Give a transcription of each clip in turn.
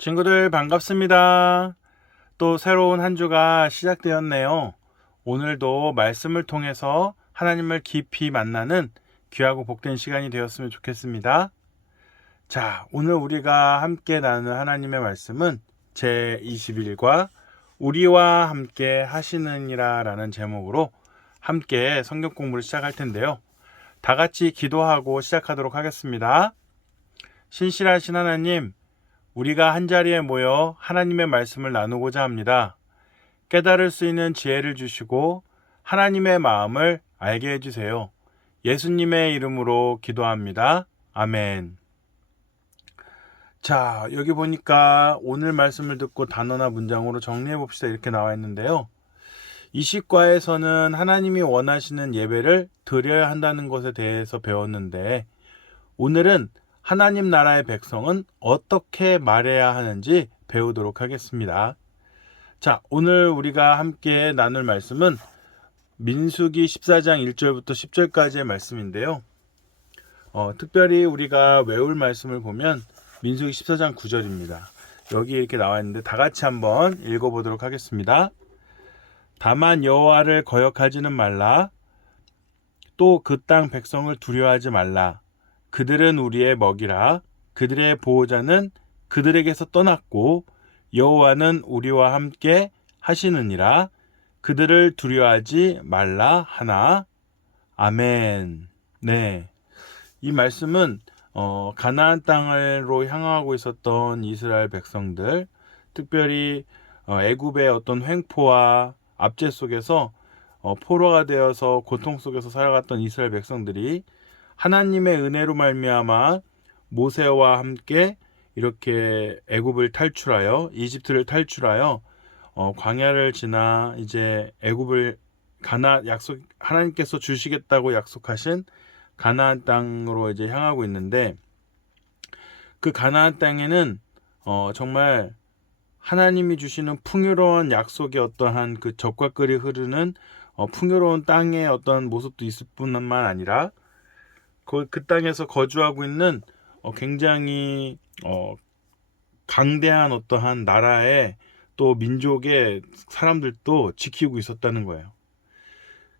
친구들 반갑습니다. 또 새로운 한 주가 시작되었네요. 오늘도 말씀을 통해서 하나님을 깊이 만나는 귀하고 복된 시간이 되었으면 좋겠습니다. 자, 오늘 우리가 함께 나누는 하나님의 말씀은 제21과 우리와 함께 하시느니라 라는 제목으로 함께 성경 공부를 시작할 텐데요. 다 같이 기도하고 시작하도록 하겠습니다. 신실하신 하나님, 우리가 한자리에 모여 하나님의 말씀을 나누고자 합니다. 깨달을 수 있는 지혜를 주시고 하나님의 마음을 알게 해주세요. 예수님의 이름으로 기도합니다. 아멘. 자, 여기 보니까 오늘 말씀을 듣고 단어나 문장으로 정리해 봅시다. 이렇게 나와 있는데요. 이 시과에서는 하나님이 원하시는 예배를 드려야 한다는 것에 대해서 배웠는데, 오늘은 하나님 나라의 백성은 어떻게 말해야 하는지 배우도록 하겠습니다. 자, 오늘 우리가 함께 나눌 말씀은 민수기 14장 1절부터 10절까지의 말씀인데요. 특별히 우리가 외울 말씀을 보면 민수기 14장 9절입니다. 여기 이렇게 나와 있는데 다 같이 한번 읽어보도록 하겠습니다. 다만 여호와를 거역하지는 말라. 또 그 땅 백성을 두려워하지 말라. 그들은 우리의 먹이라. 그들의 보호자는 그들에게서 떠났고 여호와는 우리와 함께 하시느니라. 그들을 두려워하지 말라 하나. 아멘. 네, 이 말씀은 가나안 땅으로 향하고 있었던 이스라엘 백성들, 특별히 애굽의 어떤 횡포와 압제 속에서 포로가 되어서 고통 속에서 살아갔던 이스라엘 백성들이 하나님의 은혜로 말미암아 모세와 함께 이렇게 애굽을 탈출하여 이집트를 탈출하여 광야를 지나 이제 애굽을 하나님께서 주시겠다고 약속하신 가나안 땅으로 이제 향하고 있는데, 그 가나안 땅에는 정말 하나님이 주시는 풍요로운 약속의 어떠한 그 젖과 꿀이 흐르는 풍요로운 땅의 어떤 모습도 있을 뿐만 아니라 그 땅에서 거주하고 있는 굉장히 강대한 어떠한 나라의 또 민족의 사람들도 지키고 있었다는 거예요.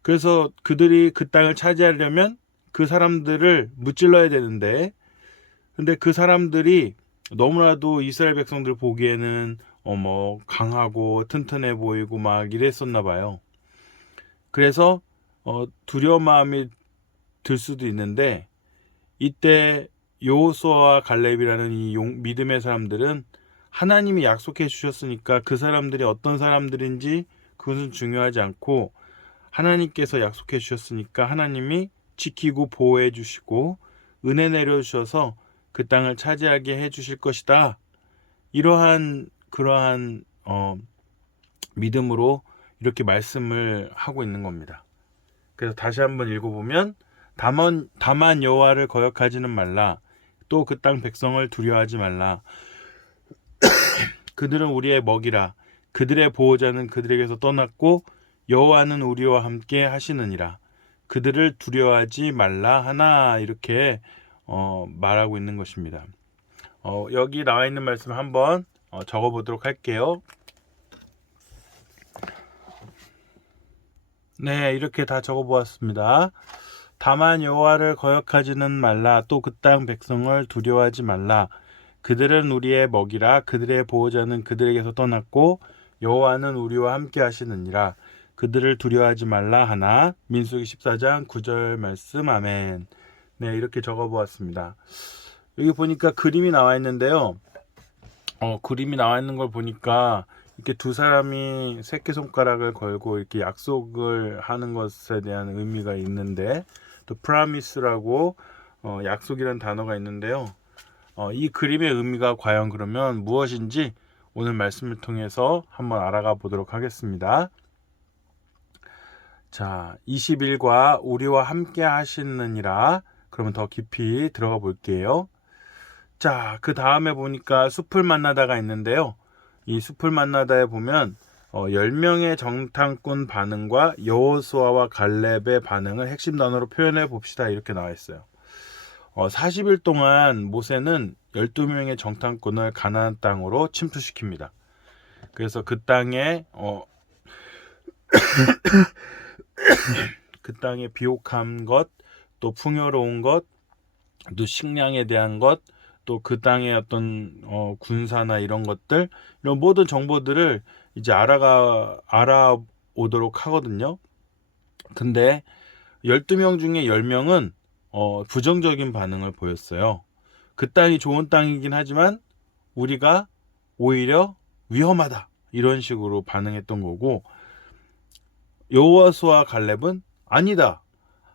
그래서 그들이 그 땅을 차지하려면 그 사람들을 무찔러야 되는데, 근데 그 사람들이 너무나도 이스라엘 백성들 보기에는 강하고 튼튼해 보이고 막 이랬었나 봐요. 그래서 두려운 마음이 들 수도 있는데, 이때 여호수아와 갈렙이라는 이 믿음의 사람들은 하나님이 약속해 주셨으니까 그 사람들이 어떤 사람들인지 그것은 중요하지 않고, 하나님께서 약속해 주셨으니까 하나님이 지키고 보호해 주시고 은혜 내려 주셔서 그 땅을 차지하게 해 주실 것이다. 그러한 믿음으로 이렇게 말씀을 하고 있는 겁니다. 그래서 다시 한번 읽어보면, 다만 여호와를 거역하지는 말라. 또 그 땅 백성을 두려워하지 말라. 그들은 우리의 먹이라. 그들의 보호자는 그들에게서 떠났고 여호와는 우리와 함께 하시느니라. 그들을 두려워하지 말라 하나. 이렇게 말하고 있는 것입니다. 여기 나와 있는 말씀 한번 적어보도록 할게요. 네, 이렇게 다 적어보았습니다. 다만 여호와를 거역하지는 말라. 또 그 땅 백성을 두려워하지 말라. 그들은 우리의 먹이라. 그들의 보호자는 그들에게서 떠났고 여호와는 우리와 함께 하시느니라. 그들을 두려워하지 말라 하나. 민수기 14장 9절 말씀. 아멘. 네, 이렇게 적어보았습니다. 여기 보니까 그림이 나와 있는데요. 그림이 나와 있는 걸 보니까 이렇게 두 사람이 새끼손가락을 걸고 이렇게 약속을 하는 것에 대한 의미가 있는데, 또 promise라고 약속이라는 단어가 있는데요. 이 그림의 의미가 과연 그러면 무엇인지 오늘 말씀을 통해서 한번 알아가 보도록 하겠습니다. 자, 21과 우리와 함께 하시느니라. 그러면 더 깊이 들어가 볼게요. 자, 그 다음에 보니까 숲을 만나다가 있는데요. 이 숲을 만나다에 보면 10명의 정탐꾼 반응과 여호수아와 갈렙의 반응을 핵심 단어로 표현해 봅시다. 이렇게 나와 있어요. 40일 동안 모세는 12명의 정탐꾼을 가나안 땅으로 침투시킵니다. 그래서 그 땅에 그 땅에 비옥한 것, 또 풍요로운 것, 또 식량에 대한 것, 또 그 땅의 어떤 군사나 이런 것들, 이런 모든 정보들을 이제 알아오도록 하거든요. 근데 12명 중에 10명은 부정적인 반응을 보였어요. 그 땅이 좋은 땅이긴 하지만 우리가 오히려 위험하다, 이런 식으로 반응했던 거고, 여호수아와 갈렙은 아니다,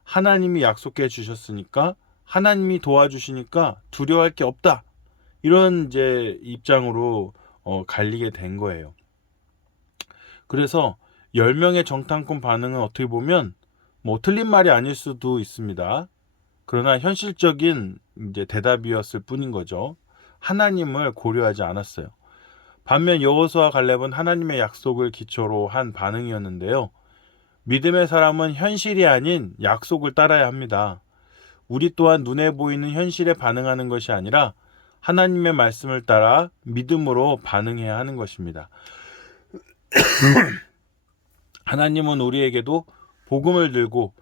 하나님이 약속해 주셨으니까, 하나님이 도와주시니까 두려워할 게 없다, 이런 이제 입장으로 갈리게 된 거예요. 그래서 10명의 정탐꾼 반응은 어떻게 보면 뭐 틀린 말이 아닐 수도 있습니다. 그러나 현실적인 이제 대답이었을 뿐인 거죠. 하나님을 고려하지 않았어요. 반면 여호수아와 갈렙은 하나님의 약속을 기초로 한 반응이었는데요. 믿음의 사람은 현실이 아닌 약속을 따라야 합니다. 우리 또한 눈에 보이는 현실에 반응하는 것이 아니라 하나님의 말씀을 따라 믿음으로 반응해야 하는 것입니다. 하나님은 우리에게도 복음을 들고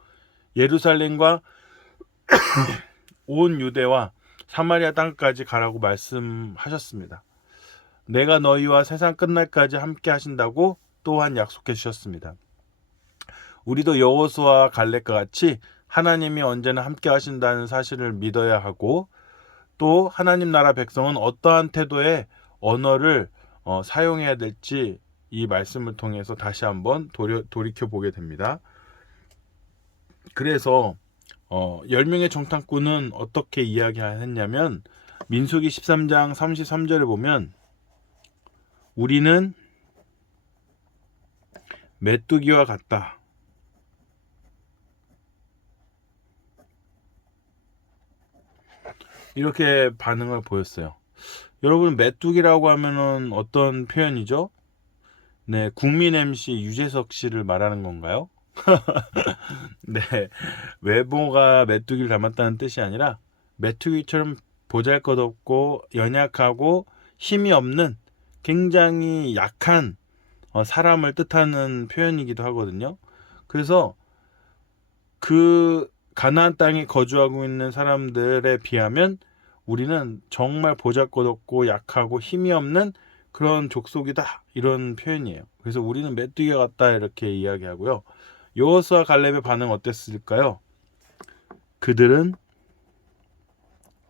예루살렘과 온 유대와 사마리아 땅까지 가라고 말씀하셨습니다. 내가 너희와 세상 끝날까지 함께 하신다고 또한 약속해 주셨습니다. 우리도 여호수아와 갈렙과 같이 하나님이 언제나 함께 하신다는 사실을 믿어야 하고, 또 하나님 나라 백성은 어떠한 태도의 언어를 사용해야 될지 이 말씀을 통해서 다시 한번 돌이켜 보게 됩니다. 그래서 10명의 정탐꾼은 어떻게 이야기했냐면, 민수기 13장 33절에 보면 우리는 메뚜기와 같다, 이렇게 반응을 보였어요. 여러분, 메뚜기라고 하면은 어떤 표현이죠? 네, 국민 MC 유재석 씨를 말하는 건가요? 네, 외모가 메뚜기를 닮았다는 뜻이 아니라 메뚜기처럼 보잘것없고 연약하고 힘이 없는 굉장히 약한 사람을 뜻하는 표현이기도 하거든요. 그래서 그 가나안 땅에 거주하고 있는 사람들에 비하면 우리는 정말 보잘것없고 약하고 힘이 없는 그런 족속이다, 이런 표현이에요. 그래서 우리는 메뚜기 같다, 이렇게 이야기하고요. 여호수아 갈렙의 반응 어땠을까요? 그들은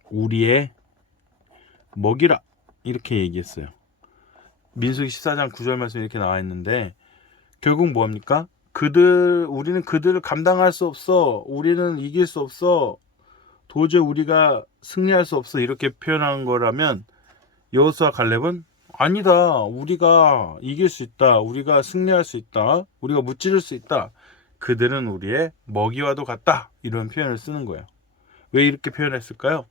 우리의 먹이라, 이렇게 얘기했어요. 민수기 14장 9절 말씀에 이렇게 나와 있는데, 결국 뭐합니까? 우리는 그들을 감당할 수 없어, 우리는 이길 수 없어, 도저히 우리가 승리할 수 없어, 이렇게 표현한 거라면, 여호수아 갈렙은 아니다, 우리가 이길 수 있다, 우리가 승리할 수 있다, 우리가 무찌를 수 있다, 그들은 우리의 먹이와도 같다, 이런 표현을 쓰는 거예요. 왜 이렇게 표현했을까요?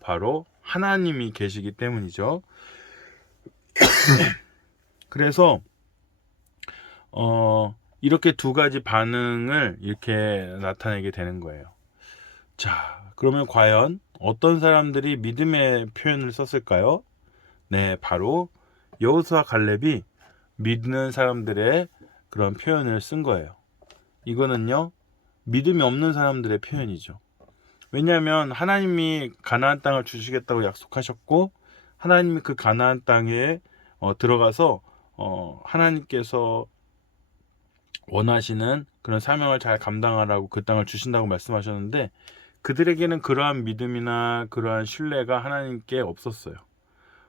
바로 하나님이 계시기 때문이죠. 그래서 이렇게 두 가지 반응을 이렇게 나타내게 되는 거예요. 자, 그러면 과연 어떤 사람들이 믿음의 표현을 썼을까요? 네, 바로 여호수아 갈렙이 믿는 사람들의 그런 표현을 쓴 거예요. 이거는요, 믿음이 없는 사람들의 표현이죠. 왜냐하면 하나님이 가나안 땅을 주시겠다고 약속하셨고, 하나님이 그 가나안 땅에 들어가서 하나님께서 원하시는 그런 사명을 잘 감당하라고 그 땅을 주신다고 말씀하셨는데, 그들에게는 그러한 믿음이나 그러한 신뢰가 하나님께 없었어요.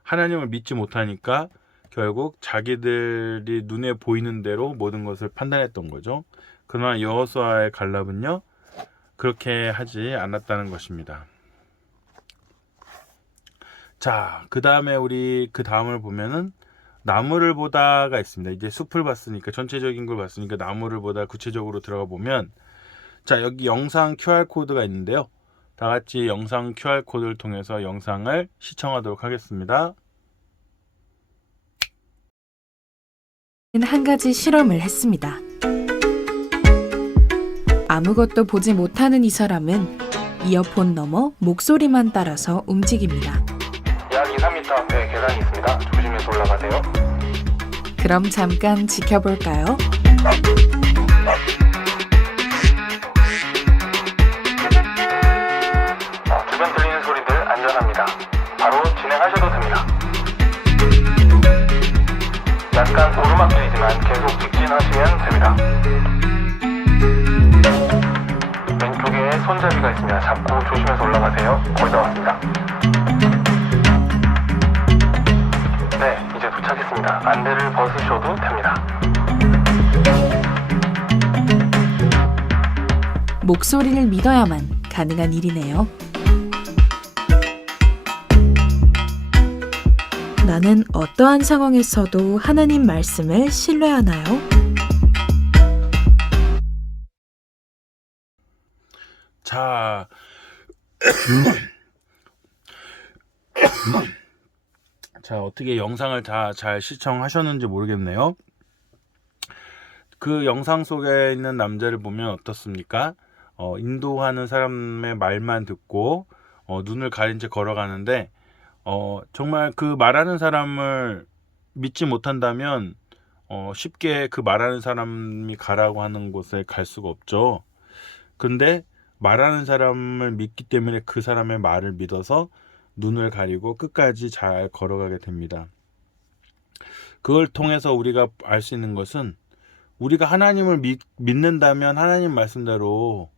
하나님을 믿지 못하니까 결국 자기들이 눈에 보이는 대로 모든 것을 판단했던 거죠. 그러나 여호수아의 갈렙은요, 그렇게 하지 않았다는 것입니다. 자, 그 다음에 우리 그 다음을 보면은 나무를 보다가 있습니다. 이제 숲을 봤으니까, 전체적인 걸 봤으니까 나무를 보다 구체적으로 들어가 보면, 자, 여기 영상 QR코드가 있는데요. 다 같이 영상 QR코드를 통해서 영상을 시청하도록 하겠습니다. 한 가지 실험을 했습니다. 아무것도 보지 못하는 이 사람은 이어폰 너머 목소리만 따라서 움직입니다. 약 2, 3m 앞에 계단이 있습니다. 조심해서 올라가세요. 그럼 잠깐 지켜볼까요? 주변 들리는 소리들 안전합니다. 바로 진행하셔도 됩니다. 약간 오르막길이지만 계속 직진하시면 됩니다. 왼쪽에 손잡이가 있습니다. 잡고 조심해서 올라가세요. 거의 다 왔습니다. 네, 이제 도착했습니다. 안대를 벗으셔도 됩니다. 목소리를 믿어야만 가능한 일이네요. 나는 어떠한 상황에서도 하나님 말씀을 신뢰하나요? 자, 자, 어떻게 영상을 다 잘 시청하셨는지 모르겠네요. 그 영상 속에 있는 남자를 보면 어떻습니까? 인도하는 사람의 말만 듣고 눈을 가린 채 걸어가는데 정말 그 말하는 사람을 믿지 못한다면 쉽게 그 말하는 사람이 가라고 하는 곳에 갈 수가 없죠. 근데 말하는 사람을 믿기 때문에 그 사람의 말을 믿어서 눈을 가리고 끝까지 잘 걸어가게 됩니다. 그걸 통해서 우리가 알 수 있는 것은 우리가 하나님을 믿는다면 하나님 말씀대로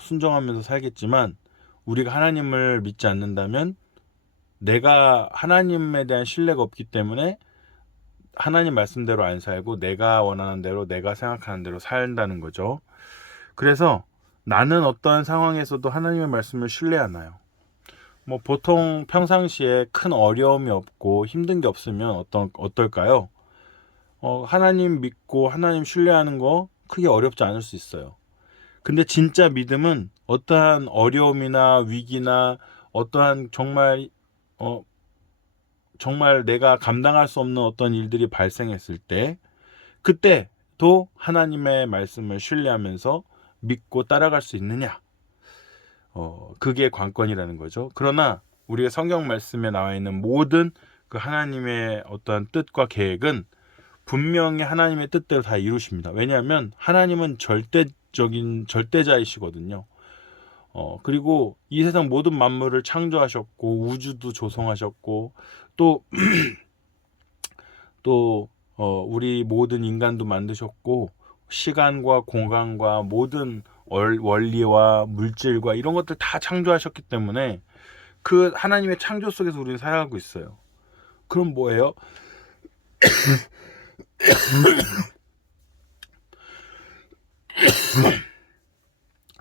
순종하면서 살겠지만 우리가 하나님을 믿지 않는다면 내가 하나님에 대한 신뢰가 없기 때문에 하나님 말씀대로 안 살고 내가 원하는 대로 내가 생각하는 대로 산다는 거죠. 그래서 나는 어떠한 상황에서도 하나님의 말씀을 신뢰하나요? 보통 평상시에 큰 어려움이 없고 힘든 게 없으면 어떨까요? 하나님 믿고 하나님 신뢰하는 거 크게 어렵지 않을 수 있어요. 근데 진짜 믿음은 어떠한 어려움이나 위기나 어떠한 정말 내가 감당할 수 없는 어떤 일들이 발생했을 때 그때도 하나님의 말씀을 신뢰하면서 믿고 따라갈 수 있느냐? 그게 관건이라는 거죠. 그러나 우리가 성경 말씀에 나와 있는 모든 그 하나님의 어떠한 뜻과 계획은 분명히 하나님의 뜻대로 다 이루십니다. 왜냐하면 하나님은 절대자이시거든요. 그리고 이 세상 모든 만물을 창조하셨고 우주도 조성하셨고 또 우리 모든 인간도 만드셨고 시간과 공간과 모든 원리와 물질과 이런 것들 다 창조하셨기 때문에 그 하나님의 창조 속에서 우리는 살아가고 있어요. 그럼 뭐예요?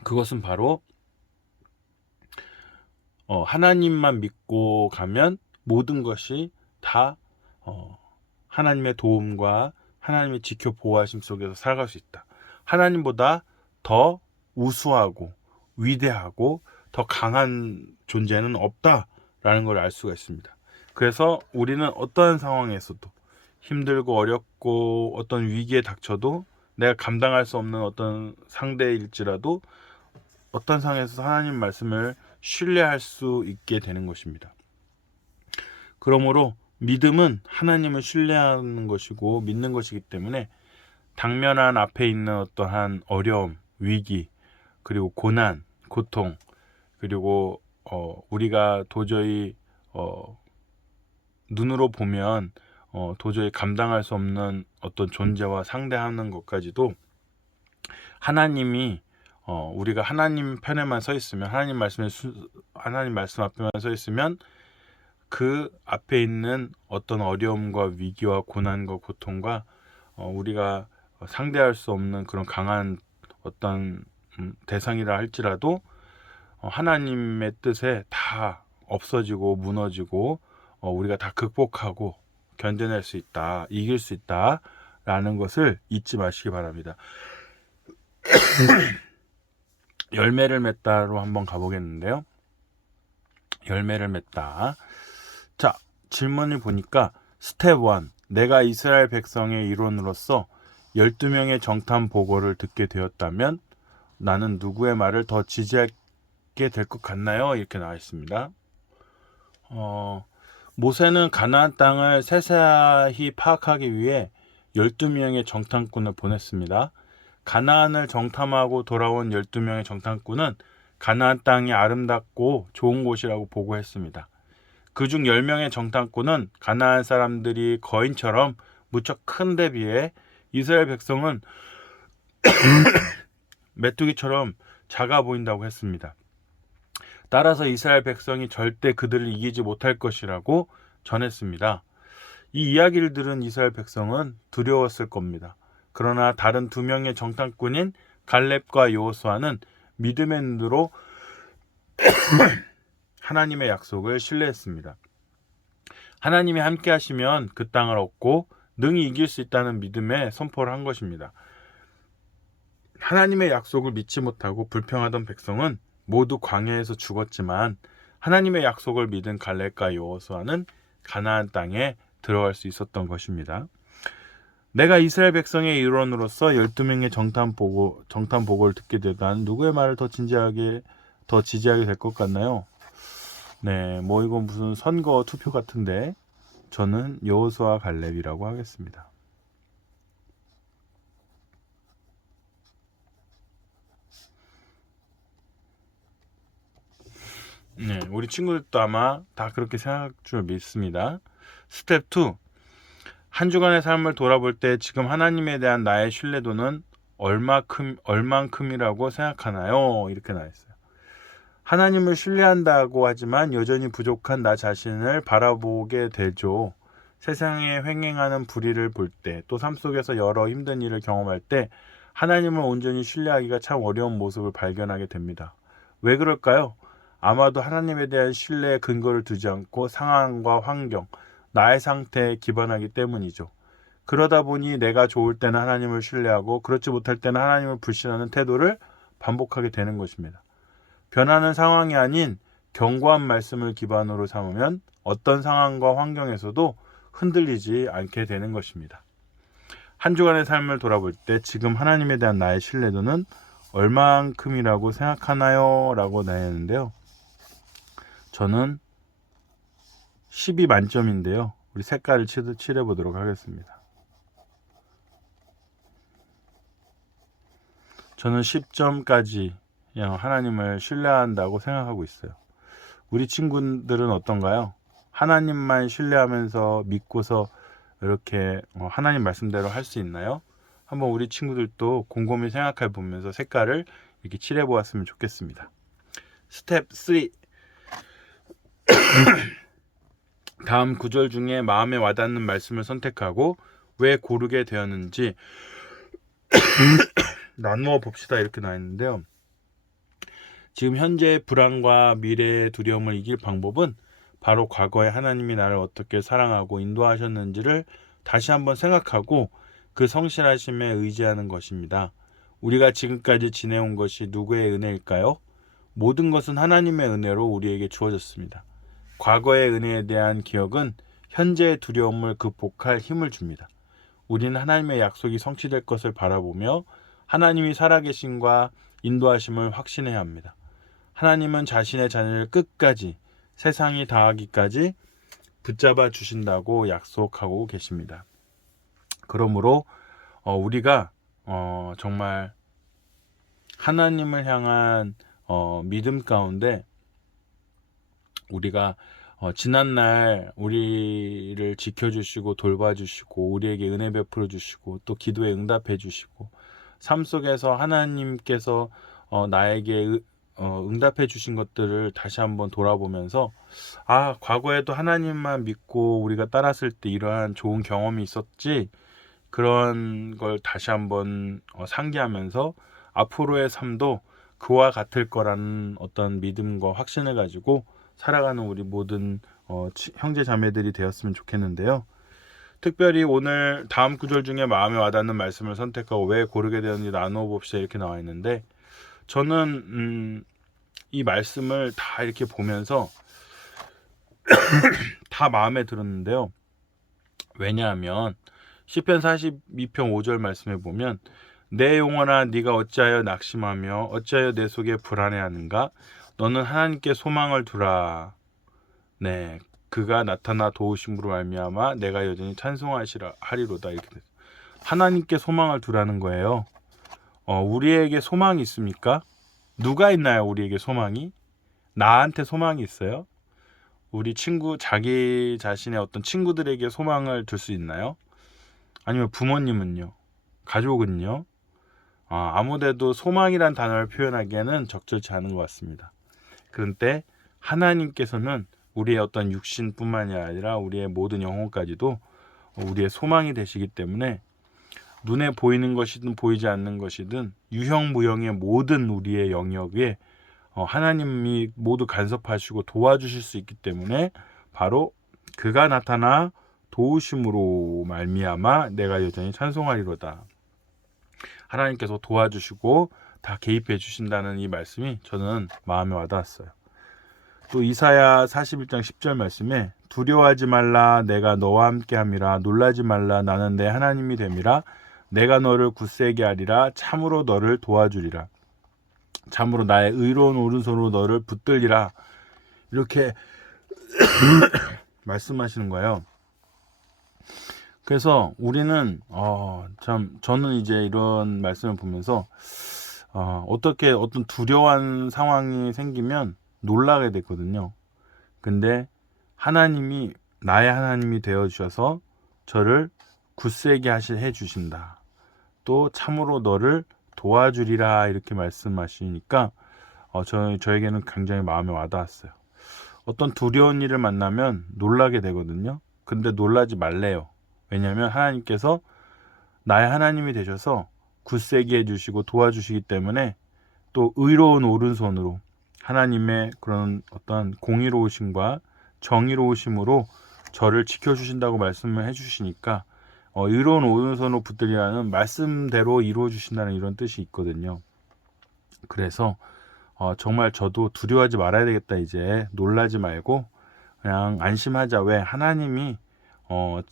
그것은 바로 하나님만 믿고 가면 모든 것이 다 하나님의 도움과 하나님의 지켜 보호하심 속에서 살아갈 수 있다. 하나님보다 더 우수하고 위대하고 더 강한 존재는 없다라는 걸 알 수가 있습니다. 그래서 우리는 어떠한 상황에서도 힘들고 어렵고 어떤 위기에 닥쳐도 내가 감당할 수 없는 어떤 상대일지라도 어떤 상황에서 하나님 말씀을 신뢰할 수 있게 되는 것입니다. 그러므로 믿음은 하나님을 신뢰하는 것이고 믿는 것이기 때문에 당면한 앞에 있는 어떠한 어려움, 위기, 그리고 고난, 고통, 그리고 우리가 도저히 눈으로 보면 도저히 감당할 수 없는 어떤 존재와 상대하는 것까지도 하나님이 우리가 하나님 편에만 서 있으면 하나님 말씀 앞에만 서 있으면 그 앞에 있는 어떤 어려움과 위기와 고난과 고통과 우리가 상대할 수 없는 그런 강한 어떤 대상이라 할지라도 하나님의 뜻에 다 없어지고 무너지고 우리가 다 극복하고 견뎌낼 수 있다, 이길 수 있다라는 것을 잊지 마시기 바랍니다. 열매를 맺다로 한번 가보겠는데요. 열매를 맺다. 자, 질문을 보니까 스텝 1. 내가 이스라엘 백성의 일원으로서 12명의 정탐 보고를 듣게 되었다면 나는 누구의 말을 더 지지하게 어떻게 될 것 같나요? 이렇게 나와 있습니다. 모세는 가나안 땅을 세세히 파악하기 위해 12명의 정탐꾼을 보냈습니다. 가나안을 정탐하고 돌아온 12명의 정탐꾼은 가나안 땅이 아름답고 좋은 곳이라고 보고했습니다. 그중 10명의 정탐꾼은 가나안 사람들이 거인처럼 무척 큰 데 비해 이스라엘 백성은 메뚜기처럼 작아 보인다고 했습니다. 따라서 이스라엘 백성이 절대 그들을 이기지 못할 것이라고 전했습니다. 이 이야기를 들은 이스라엘 백성은 두려웠을 겁니다. 그러나 다른 2명의 정탐꾼인 갈렙과 여호수아는 믿음의 눈으로 하나님의 약속을 신뢰했습니다. 하나님이 함께 하시면 그 땅을 얻고 능히 이길 수 있다는 믿음에 선포를 한 것입니다. 하나님의 약속을 믿지 못하고 불평하던 백성은 모두 광야에서 죽었지만 하나님의 약속을 믿은 갈렙과 여호수아는 가나안 땅에 들어갈 수 있었던 것입니다. 내가 이스라엘 백성의 일원으로서 12명의 정탐 보고를 듣게 되다는 누구의 말을 더 지지하게 될 것 같나요? 네, 뭐 이거 무슨 선거 투표 같은데 저는 여호수아 갈렙이라고 하겠습니다. 네, 우리 친구들도 아마 다 그렇게 생각할 줄 믿습니다. 스텝 2. 한 주간의 삶을 돌아볼 때 지금 하나님에 대한 나의 신뢰도는 얼만큼이라고 생각하나요? 이렇게 나와 있어요. 하나님을 신뢰한다고 하지만 여전히 부족한 나 자신을 바라보게 되죠. 세상에 횡행하는 불의를 볼 때, 또 삶 속에서 여러 힘든 일을 경험할 때 하나님을 온전히 신뢰하기가 참 어려운 모습을 발견하게 됩니다. 왜 그럴까요? 아마도 하나님에 대한 신뢰에 근거를 두지 않고 상황과 환경, 나의 상태에 기반하기 때문이죠. 그러다 보니 내가 좋을 때는 하나님을 신뢰하고 그렇지 못할 때는 하나님을 불신하는 태도를 반복하게 되는 것입니다. 변하는 상황이 아닌 견고한 말씀을 기반으로 삼으면 어떤 상황과 환경에서도 흔들리지 않게 되는 것입니다. 한 주간의 삶을 돌아볼 때 지금 하나님에 대한 나의 신뢰도는 얼만큼이라고 생각하나요? 라고 나왔는데요. 저는 10이 만점인데요. 우리 색깔을 칠해보도록 하겠습니다. 저는 10점까지 하나님을 신뢰한다고 생각하고 있어요. 우리 친구들은 어떤가요? 하나님만 신뢰하면서 믿고서 이렇게 하나님 말씀대로 할 수 있나요? 한번 우리 친구들도 곰곰이 생각해 보면서 색깔을 이렇게 칠해 보았으면 좋겠습니다. 스텝 3. 다음 구절 중에 마음에 와닿는 말씀을 선택하고 왜 고르게 되었는지 나누어 봅시다. 이렇게 나와 있는데요. 지금 현재의 불안과 미래의 두려움을 이길 방법은 바로 과거에 하나님이 나를 어떻게 사랑하고 인도하셨는지를 다시 한번 생각하고 그 성실하심에 의지하는 것입니다. 우리가 지금까지 지내온 것이 누구의 은혜일까요? 모든 것은 하나님의 은혜로 우리에게 주어졌습니다. 과거의 은혜에 대한 기억은 현재의 두려움을 극복할 힘을 줍니다. 우리는 하나님의 약속이 성취될 것을 바라보며 하나님이 살아계심과 인도하심을 확신해야 합니다. 하나님은 자신의 자녀를 끝까지 세상이 다하기까지 붙잡아 주신다고 약속하고 계십니다. 그러므로 우리가 정말 하나님을 향한 믿음 가운데 우리가 지난날 우리를 지켜주시고 돌봐주시고 우리에게 은혜 베풀어 주시고 또 기도에 응답해 주시고 삶 속에서 하나님께서 나에게 응답해 주신 것들을 다시 한번 돌아보면서 과거에도 하나님만 믿고 우리가 따랐을 때 이러한 좋은 경험이 있었지, 그런 걸 다시 한번 상기하면서 앞으로의 삶도 그와 같을 거라는 어떤 믿음과 확신을 가지고 살아가는 우리 모든 형제 자매들이 되었으면 좋겠는데요. 특별히 오늘 다음 구절 중에 마음에 와닿는 말씀을 선택하고 왜 고르게 되었는지 나누어 봅시다. 이렇게 나와 있는데 저는 이 말씀을 다 이렇게 보면서 다 마음에 들었는데요. 왜냐하면 시편 42편 5절 말씀에 보면 내 영혼아 네가 어찌하여 낙심하며 어찌하여 내 속에 불안해하는가? 너는 하나님께 소망을 두라. 네, 그가 나타나 도우심으로 말미암아 내가 여전히 찬송하시라 하리로다. 이렇게 됐어요. 하나님께 소망을 두라는 거예요. 우리에게 소망이 있습니까? 누가 있나요? 우리에게 소망이? 나한테 소망이 있어요? 우리 친구, 자기 자신의 어떤 친구들에게 소망을 둘 수 있나요? 아니면 부모님은요? 가족은요? 아무데도 소망이란 단어를 표현하기에는 적절치 않은 것 같습니다. 그런데 하나님께서는 우리의 어떤 육신뿐만이 아니라 우리의 모든 영혼까지도 우리의 소망이 되시기 때문에 눈에 보이는 것이든 보이지 않는 것이든 유형무형의 모든 우리의 영역에 하나님이 모두 간섭하시고 도와주실 수 있기 때문에 바로 그가 나타나 도우심으로 말미암아 내가 여전히 찬송하리로다. 하나님께서 도와주시고 다 개입해 주신다는 이 말씀이 저는 마음에 와닿았어요. 또 이사야 41장 10절 말씀에 두려워하지 말라 내가 너와 함께함이라 놀라지 말라 나는 내 하나님이 됨이라 내가 너를 굳세게 하리라 참으로 너를 도와주리라 참으로 나의 의로운 오른손으로 너를 붙들리라 이렇게 말씀하시는 거예요. 그래서 우리는 저는 이제 이런 말씀을 보면서 어떻게 어떤 두려워한 상황이 생기면 놀라게 됐거든요. 근데 하나님이 나의 하나님이 되어 주셔서 저를 굳세게 해 주신다. 또 참으로 너를 도와주리라 이렇게 말씀하시니까 저에게는 굉장히 마음에 와닿았어요. 어떤 두려운 일을 만나면 놀라게 되거든요. 근데 놀라지 말래요. 왜냐하면 하나님께서 나의 하나님이 되셔서 굳세게 해주시고 도와주시기 때문에 또 의로운 오른손으로 하나님의 그런 어떤 공의로우심과 정의로우심으로 저를 지켜주신다고 말씀을 해주시니까 의로운 오른손으로 붙들리라는 말씀대로 이루어주신다는 이런 뜻이 있거든요. 그래서 정말 저도 두려워하지 말아야 되겠다. 이제 놀라지 말고 그냥 안심하자. 왜? 하나님이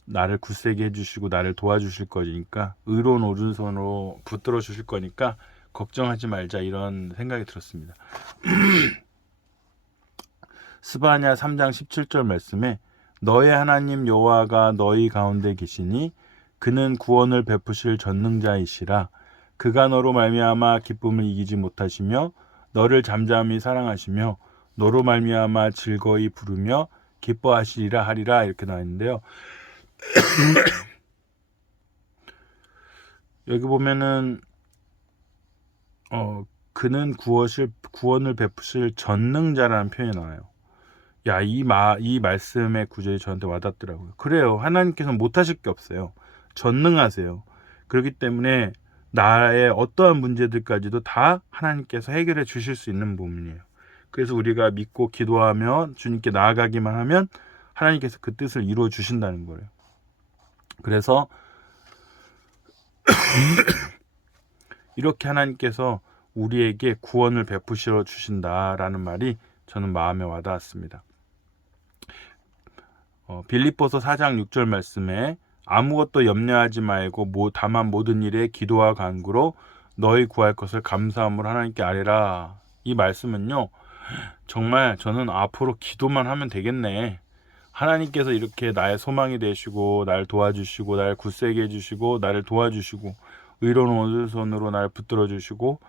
나를 굳세게 해주시고 나를 도와주실 거니까 의로운 오른손으로 붙들어 주실 거니까 걱정하지 말자 이런 생각이 들었습니다. 스바냐 3장 17절 말씀에 너의 하나님 여호와가 너희 가운데 계시니 그는 구원을 베푸실 전능자이시라 그가 너로 말미암아 기쁨을 이기지 못하시며 너를 잠잠히 사랑하시며 너로 말미암아 즐거이 부르며 기뻐하시리라 하리라 이렇게 나와 있는데요. 여기 보면은 그는 구원을 베푸실 전능자라는 표현이 나와요. 야, 이 말씀의 구절이 저한테 와닿더라고요. 그래요. 하나님께서는 못하실 게 없어요. 전능하세요. 그렇기 때문에 나의 어떠한 문제들까지도 다 하나님께서 해결해 주실 수 있는 부분이에요. 그래서 우리가 믿고 기도하며 주님께 나아가기만 하면 하나님께서 그 뜻을 이루어 주신다는 거예요. 그래서 이렇게 하나님께서 우리에게 구원을 베푸시러 주신다라는 말이 저는 마음에 와닿았습니다. 빌립보서 4장 6절 말씀에 아무것도 염려하지 말고 다만 모든 일에 기도와 간구로 너희 구할 것을 감사함으로 하나님께 아뢰라. 이 말씀은요. 정말 저는 앞으로 기도만 하면 되겠네. 하나님께서 이렇게 나의 소망이 되시고 나를 도와주시고 나를 굳세게 해주시고 나를 도와주시고 의로운 오른손으로 나를 붙들어 주시고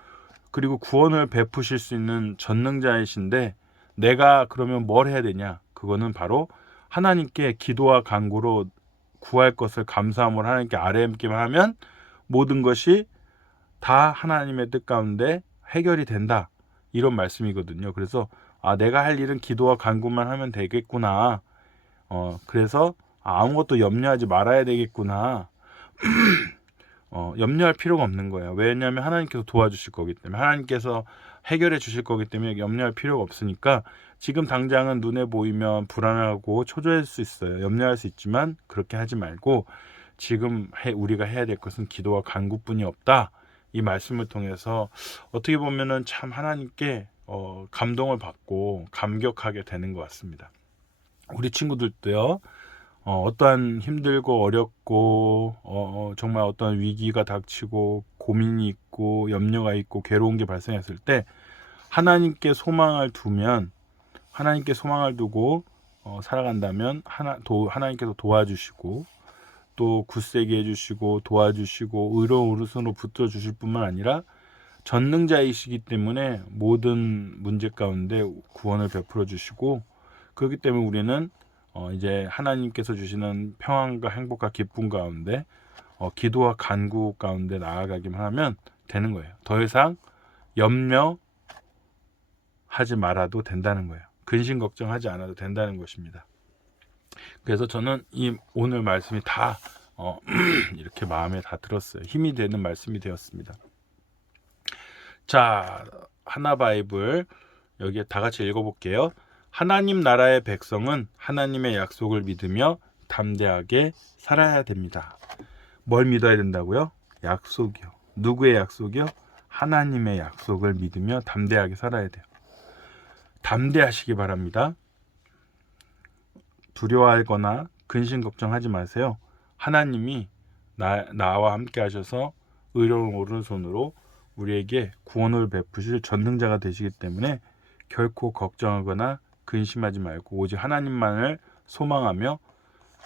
그리고 구원을 베푸실 수 있는 전능자이신데 내가 그러면 뭘 해야 되냐? 그거는 바로 하나님께 기도와 간구로 구할 것을 감사함으로 하나님께 아뢰기만 하면 모든 것이 다 하나님의 뜻 가운데 해결이 된다. 이런 말씀이거든요. 그래서 내가 할 일은 기도와 간구만 하면 되겠구나. 그래서 아무것도 염려하지 말아야 되겠구나. 염려할 필요가 없는 거예요. 왜냐하면 하나님께서 도와주실 거기 때문에 하나님께서 해결해 주실 거기 때문에 염려할 필요가 없으니까 지금 당장은 눈에 보이면 불안하고 초조할 수 있어요. 염려할 수 있지만 그렇게 하지 말고 지금 우리가 해야 될 것은 기도와 간구뿐이 없다. 이 말씀을 통해서 어떻게 보면은 참 하나님께 감동을 받고 감격하게 되는 것 같습니다. 우리 친구들도요. 어떠한 힘들고 어렵고 정말 어떤 위기가 닥치고 고민이 있고 염려가 있고 괴로운 게 발생했을 때 하나님께 소망을 두면, 하나님께 소망을 두고 살아간다면 하나님께서 도와주시고 또 굳세게 해주시고 도와주시고 의로운 오른손으로 붙들어 주실 뿐만 아니라 전능자이시기 때문에 모든 문제 가운데 구원을 베풀어 주시고, 그렇기 때문에 우리는 이제 하나님께서 주시는 평안과 행복과 기쁨 가운데 기도와 간구 가운데 나아가기만 하면 되는 거예요. 더 이상 염려하지 말아도 된다는 거예요. 근심 걱정하지 않아도 된다는 것입니다. 그래서 저는 이 오늘 말씀이 다 이렇게 마음에 다 들었어요. 힘이 되는 말씀이 되었습니다. 자, 하나 바이블 여기에 다 같이 읽어볼게요. 하나님 나라의 백성은 하나님의 약속을 믿으며 담대하게 살아야 됩니다. 뭘 믿어야 된다고요? 약속이요. 누구의 약속이요? 하나님의 약속을 믿으며 담대하게 살아야 돼요. 담대하시기 바랍니다. 두려워하거나 근심 걱정하지 마세요. 하나님이 나와 함께 하셔서 의로운 오른손으로 우리에게 구원을 베푸실 전능자가 되시기 때문에 결코 걱정하거나 근심하지 말고 오직 하나님만을 소망하며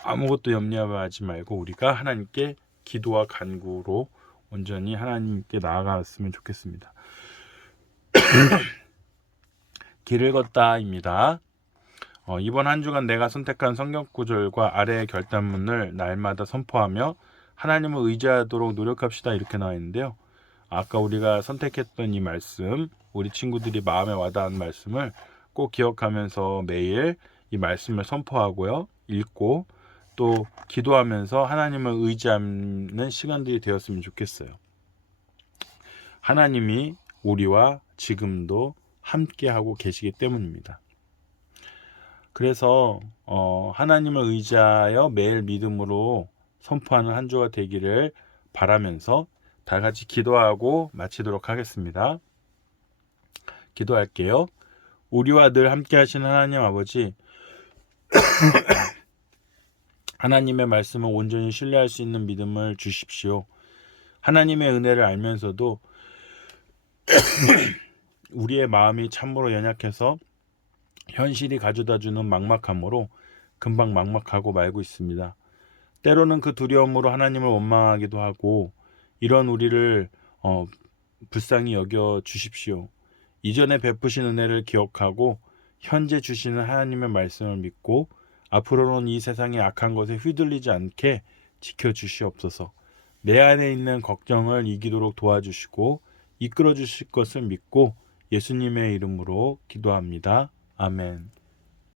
아무것도 염려하지 말고 우리가 하나님께 기도와 간구로 온전히 하나님께 나아갔으면 좋겠습니다. 길을 걷다입니다. 이번 한 주간 내가 선택한 성경 구절과 아래의 결단문을 날마다 선포하며 하나님을 의지하도록 노력합시다, 이렇게 나와 있는데요. 아까 우리가 선택했던 이 말씀, 우리 친구들이 마음에 와닿은 말씀을 꼭 기억하면서 매일 이 말씀을 선포하고요, 읽고 또 기도하면서 하나님을 의지하는 시간들이 되었으면 좋겠어요. 하나님이 우리와 지금도 함께하고 계시기 때문입니다. 그래서 하나님을 의지하여 매일 믿음으로 선포하는 한 주가 되기를 바라면서 다 같이 기도하고 마치도록 하겠습니다. 기도할게요. 우리와 늘 함께 하시는 하나님 아버지, 하나님의 말씀을 온전히 신뢰할 수 있는 믿음을 주십시오. 하나님의 은혜를 알면서도 우리의 마음이 참으로 연약해서 현실이 가져다주는 막막함으로 금방 막막하고 말고 있습니다. 때로는 그 두려움으로 하나님을 원망하기도 하고, 이런 우리를 불쌍히 여겨 주십시오. 이전에 베푸신 은혜를 기억하고 현재 주시는 하나님의 말씀을 믿고 앞으로는 이 세상의 악한 것에 휘둘리지 않게 지켜주시옵소서. 내 안에 있는 걱정을 이기도록 도와주시고 이끌어 주실 것을 믿고 예수님의 이름으로 기도합니다. 아멘.